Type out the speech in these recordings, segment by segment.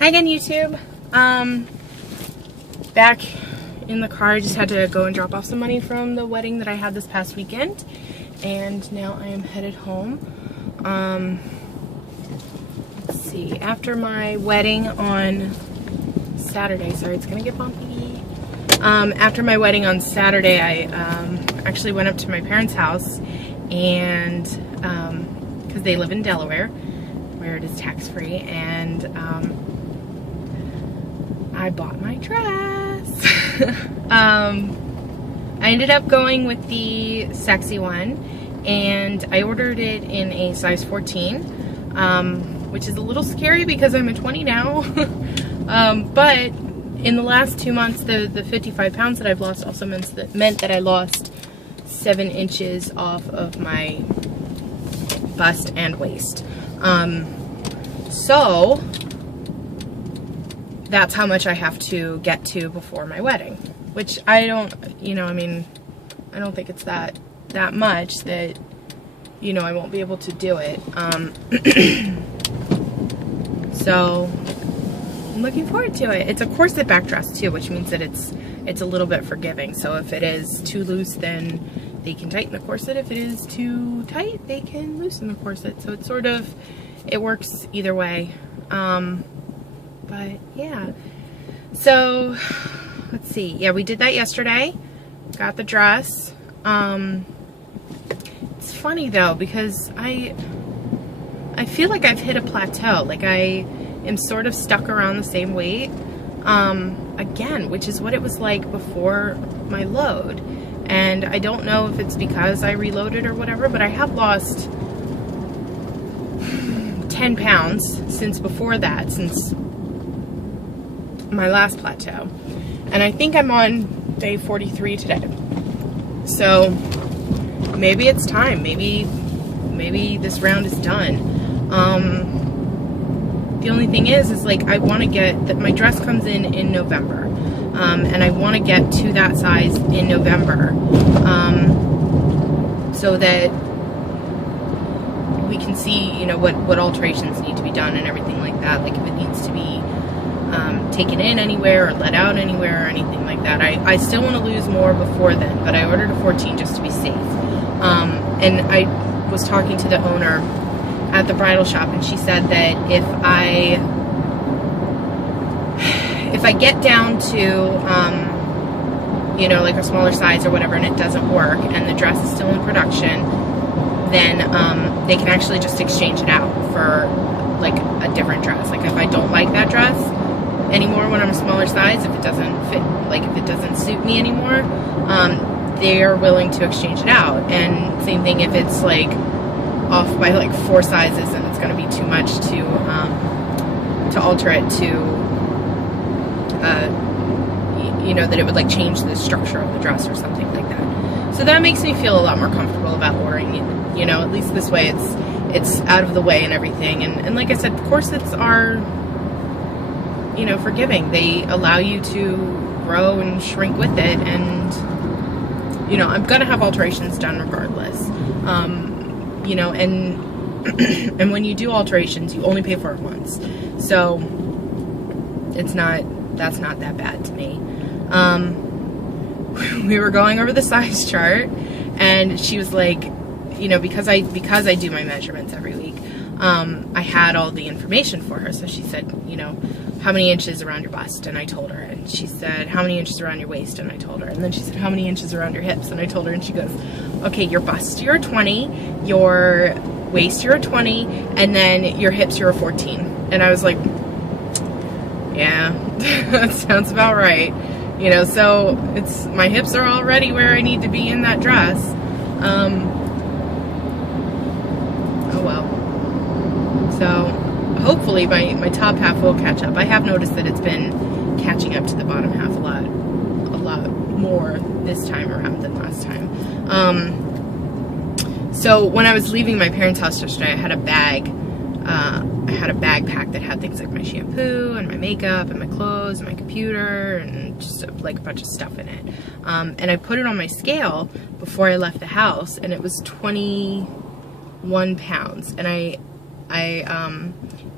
Hi again, YouTube. Back in the car. I just had to go and drop off some money from the wedding that I had this past weekend, and now I am headed home. Let's see. After my wedding on Saturday, sorry, it's gonna get bumpy. After my wedding on Saturday, I actually went up to my parents' house, and because they live in Delaware, where it is tax-free, and I bought my dress. I ended up going with the sexy one, and I ordered it in a size 14, which is a little scary because I'm a 20 now. But in the last 2 months, the 55 pounds that I've lost also meant that I lost 7 inches off of my bust and waist. So that's how much I have to get to before my wedding, which I don't, I mean, I don't think it's that much that, I won't be able to do it. So I'm looking forward to it. It's a corset back dress too, which means that it's a little bit forgiving. So if it is too loose, then they can tighten the corset. If it is too tight, they can loosen the corset. So it's sort of, it works either way. But yeah, so let's see. Yeah, we did that yesterday. Got the dress. It's funny though, because I feel like I've hit a plateau. Like I am sort of stuck around the same weight again, which is what it was like before my load. And I don't know if it's because I reloaded or whatever, but I have lost 10 pounds since before that, since my last plateau. And I think I'm on day 43 today. So maybe it's time. Maybe this round is done. The only thing is like I want to get that my dress comes in November. And I want to get to that size in November, so that we can see, what alterations need to be done and everything like that. Like if it needs to be taken in anywhere or let out anywhere or anything like that. I still want to lose more before then, but I ordered a 14 just to be safe. And I was talking to the owner at the bridal shop, and she said that if I get down to, like a smaller size or whatever, and it doesn't work, and the dress is still in production, then they can actually just exchange it out for like a different dress. Like if I don't like that dress anymore when I'm a smaller size, if it doesn't fit, like if it doesn't suit me anymore, they're willing to exchange it out. And same thing if it's like off by like 4 sizes and it's going to be too much to alter it to that it would like change the structure of the dress or something like that. So that makes me feel a lot more comfortable about ordering it. At least this way it's out of the way and everything. And like I said, corsets are, forgiving. They allow you to grow and shrink with it. And, I'm going to have alterations done regardless. And and when you do alterations, you only pay for it once. So that's not that bad to me. We were going over the size chart, and she was like, because I do my measurements every week, I had all the information for her. So she said, how many inches around your bust? And I told her. And she said, how many inches around your waist? And I told her. And then she said, how many inches around your hips? And I told her. And she goes, okay, your bust, you're a 20, your waist, you're a 20, and then your hips, you're a 14. And I was like, yeah, that sounds about right. So it's, my hips are already where I need to be in that dress. Oh well. So hopefully my top half will catch up. I have noticed that it's been catching up to the bottom half a lot more this time around than last time. So when I was leaving my parents' house yesterday, I had a bag packed that had things like my shampoo and my makeup and my clothes and my computer and just like a bunch of stuff in it. And I put it on my scale before I left the house, and it was 21 pounds. And I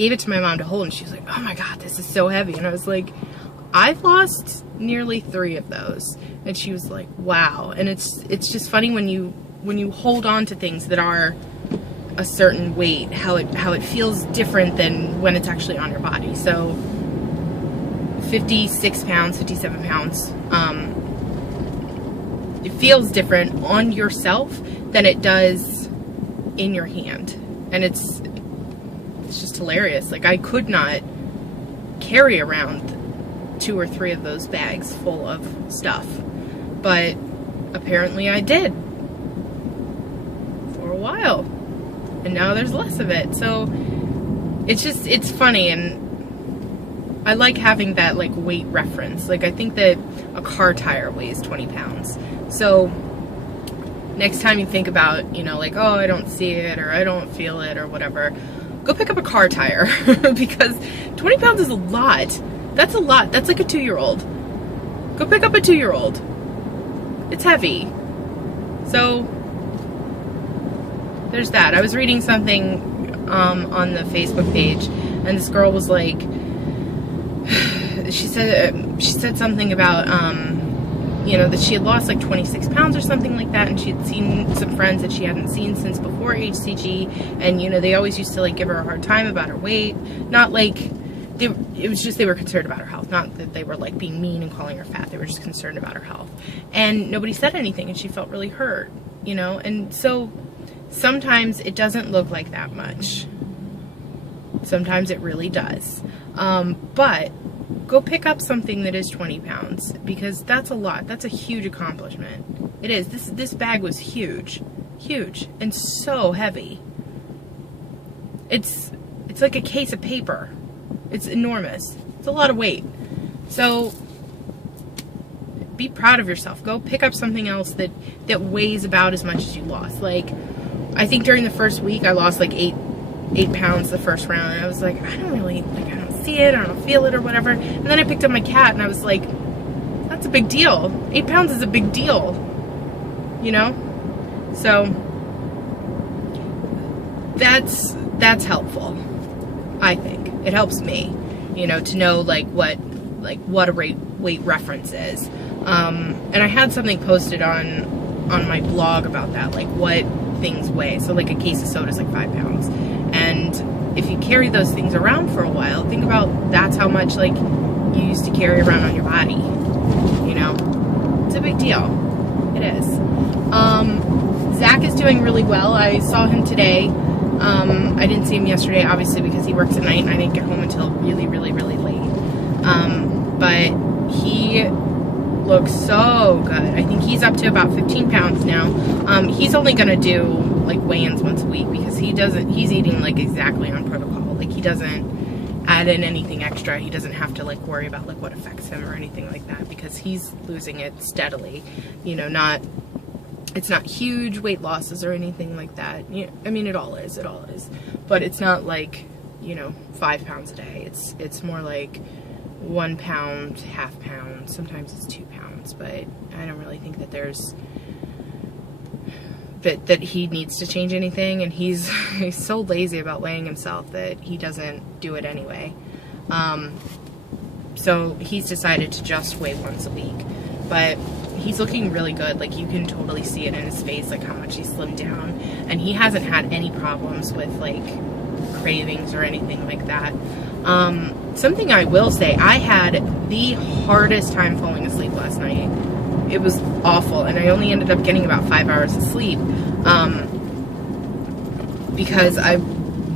gave it to my mom to hold, and she was like, oh my God, this is so heavy. And I was like, I've lost nearly 3 of those. And she was like, wow. And it's just funny when you hold on to things that are a certain weight, how it feels different than when it's actually on your body. So 56 pounds, 57 pounds, it feels different on yourself than it does in your hand. And it's just hilarious. Like, I could not carry around 2 or 3 of those bags full of stuff, but apparently I did for a while, and now there's less of it. So it's funny, and I like having that like weight reference. Like, I think that a car tire weighs 20 pounds. So next time you think about, you know, like, oh, I don't see it, or I don't feel it, or whatever, go pick up a car tire because 20 pounds is a lot. That's a lot. That's like a 2-year-old. Go pick up a 2-year-old. It's heavy. So there's that. I was reading something on the Facebook page, and this girl was like, she said something about you know, that she had lost like 26 pounds or something like that, and she had seen some friends that she hadn't seen since before HCG, and you know, they always used to like give her a hard time about her weight. Not like it was just they were concerned about her health, not that they were like being mean and calling her fat. They were just concerned about her health, and nobody said anything, and she felt really hurt, you know. And so sometimes it doesn't look like that much. Sometimes it really does. But go pick up something that is 20 pounds, because that's a lot. That's a huge accomplishment. It is. This bag was huge, and so heavy. It's like a case of paper. It's enormous. It's a lot of weight. So be proud of yourself. Go pick up something else that weighs about as much as you lost. Like, I think during the first week I lost like 8 pounds the first round, and I was like, I don't see it, I don't feel it, or whatever. And then I picked up my cat, and I was like, that's a big deal. 8 pounds is a big deal, you know. So that's helpful. I think it helps me, you know, to know like what a weight reference is. And I had something posted on my blog about that, like what things weigh. So like a case of soda is like 5 pounds, and if you carry those things around for a while, think about that's how much like you used to carry around on your body, you know. It's a big deal. It is. Zach is doing really well. I saw him today. I didn't see him yesterday, obviously, because he works at night, and I didn't get home until really, really, really late. But he looks so good. I think he's up to about 15 pounds now. He's only gonna do like weigh-ins once a week, because he's eating like exactly on protocol. Like, he doesn't add in anything extra. He doesn't have to like worry about like what affects him or anything like that, because he's losing it steadily. You know, it's not huge weight losses or anything like that. I mean, it all is, but it's not like, you know, 5 pounds a day. It's more like 1 pound, half pound. Sometimes it's 2 pounds, but I don't really think that there's that he needs to change anything. And he's so lazy about weighing himself that he doesn't do it anyway. So he's decided to just weigh once a week, but he's looking really good. Like, you can totally see it in his face, like how much he slimmed down, and he hasn't had any problems with like cravings or anything like that. Something I will say, I had the hardest time falling asleep last night. It was awful, and I only ended up getting about 5 hours of sleep, because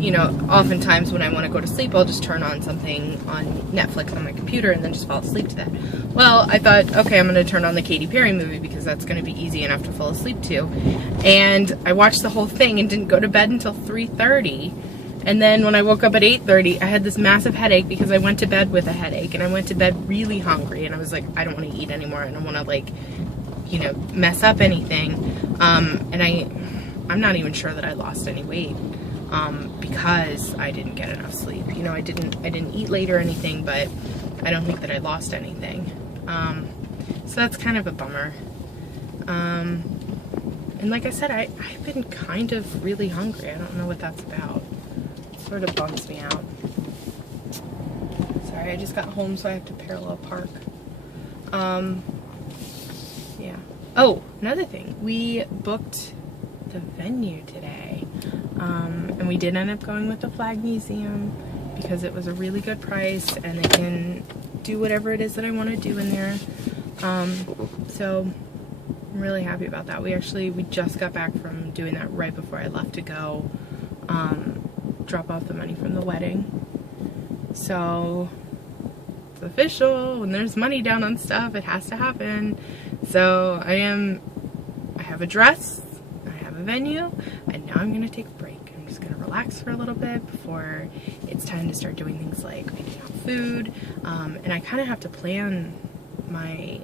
you know, oftentimes when I want to go to sleep, I'll just turn on something on Netflix on my computer and then just fall asleep to that. Well, I thought, okay, I'm going to turn on the Katy Perry movie, because that's going to be easy enough to fall asleep to. And I watched the whole thing and didn't go to bed until 3:30. And then when I woke up at 8:30, I had this massive headache, because I went to bed with a headache, and I went to bed really hungry, and I was like, I don't want to eat anymore. I don't want to, like, you know, mess up anything. And I'm not even sure that I lost any weight. Because I didn't get enough sleep. You know, I didn't eat late or anything, but I don't think that I lost anything. So that's kind of a bummer. And like I said, I've been kind of really hungry. I don't know what that's about. It sort of bums me out. Sorry, I just got home, so I have to parallel park. Yeah. Oh, another thing. We booked the venue today. And we did end up going with the Flag Museum because it was a really good price and they can do whatever it is that I want to do in there. So I'm really happy about that. We just got back from doing that right before I left to go drop off the money from the wedding. So it's official. When there's money down on stuff, it has to happen. So I have a dress, I have a venue, and now I'm gonna take a break. I'm just gonna relax for a little bit before it's time to start doing things like picking out food. And I kind of have to plan my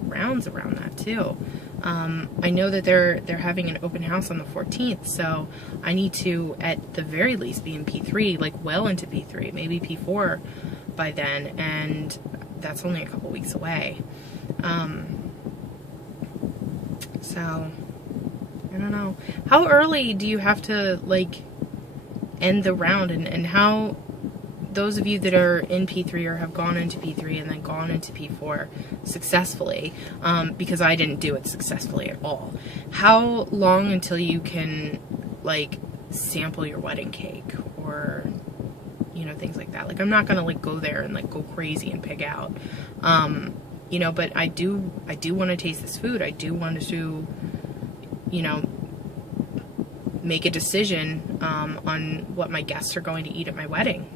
rounds around that too. I know that they're having an open house on the 14th, so I need to at the very least be in P3, well into P3, maybe P4 by then, and that's only a couple weeks away. So I don't know. How early do you have to end the round, and how those of you that are in P3 or have gone into P3 and then gone into P4 successfully, because I didn't do it successfully at all, how long until you can sample your wedding cake or things like that? I'm not gonna go there and go crazy and pig out, but I do want to taste this food. I do want to make a decision on what my guests are going to eat at my wedding.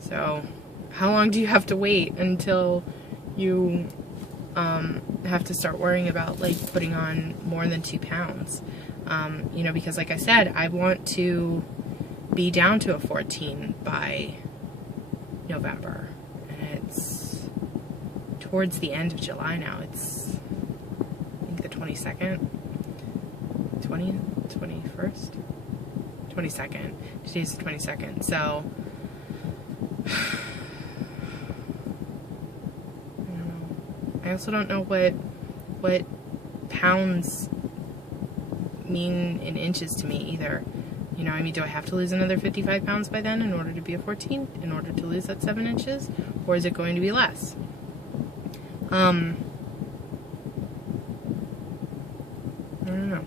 So how long do you have to wait until you have to start worrying about putting on more than 2 pounds? Because like I said, I want to be down to a 14 by November, and it's towards the end of July now. It's I think the 22nd, 20th, 21st, 22nd. Today's the 22nd, so I don't know. I also don't know what pounds mean in inches to me either. Do I have to lose another 55 pounds by then in order to be a 14, in order to lose that 7 inches? Or is it going to be less? I don't know.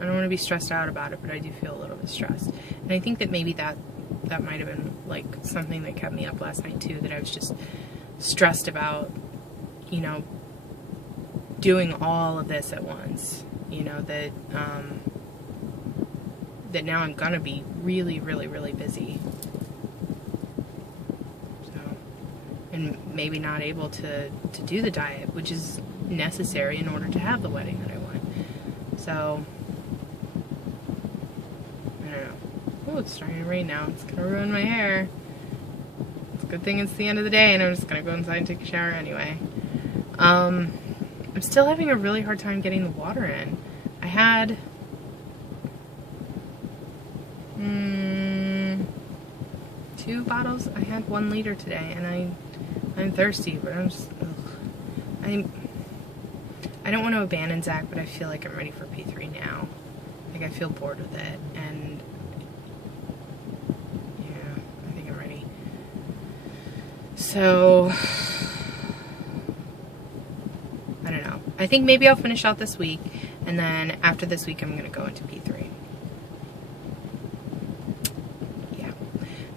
I don't want to be stressed out about it, but I do feel a little bit stressed. And I think that maybe that might have been something that kept me up last night too, that I was just stressed about, doing all of this at once. That now I'm gonna be really, really, really busy. So, and maybe not able to do the diet, which is necessary in order to have the wedding that I want. So, I don't know. Oh, it's starting to rain now. It's gonna ruin my hair. It's a good thing it's the end of the day and I'm just gonna go inside and take a shower anyway. I'm still having a really hard time getting the water in. I had 2 bottles. I had 1 liter today, and I'm thirsty, but I'm just I don't want to abandon Zach, but I feel like I'm ready for P3 now. I feel bored with it, and yeah, I think I'm ready. So I don't know. I think maybe I'll finish out this week, and then after this week I'm going to go into P3. Yeah.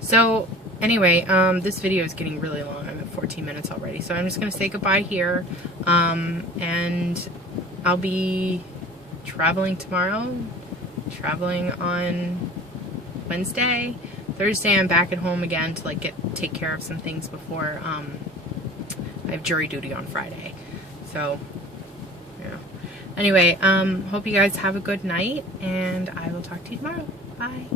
So anyway, this video is getting really long. I'm at 14 minutes already, so I'm just going to say goodbye here, and I'll be traveling tomorrow, traveling on Wednesday. Thursday I'm back at home again to take care of some things before I have jury duty on Friday. So, yeah. Anyway, hope you guys have a good night, and I will talk to you tomorrow. Bye.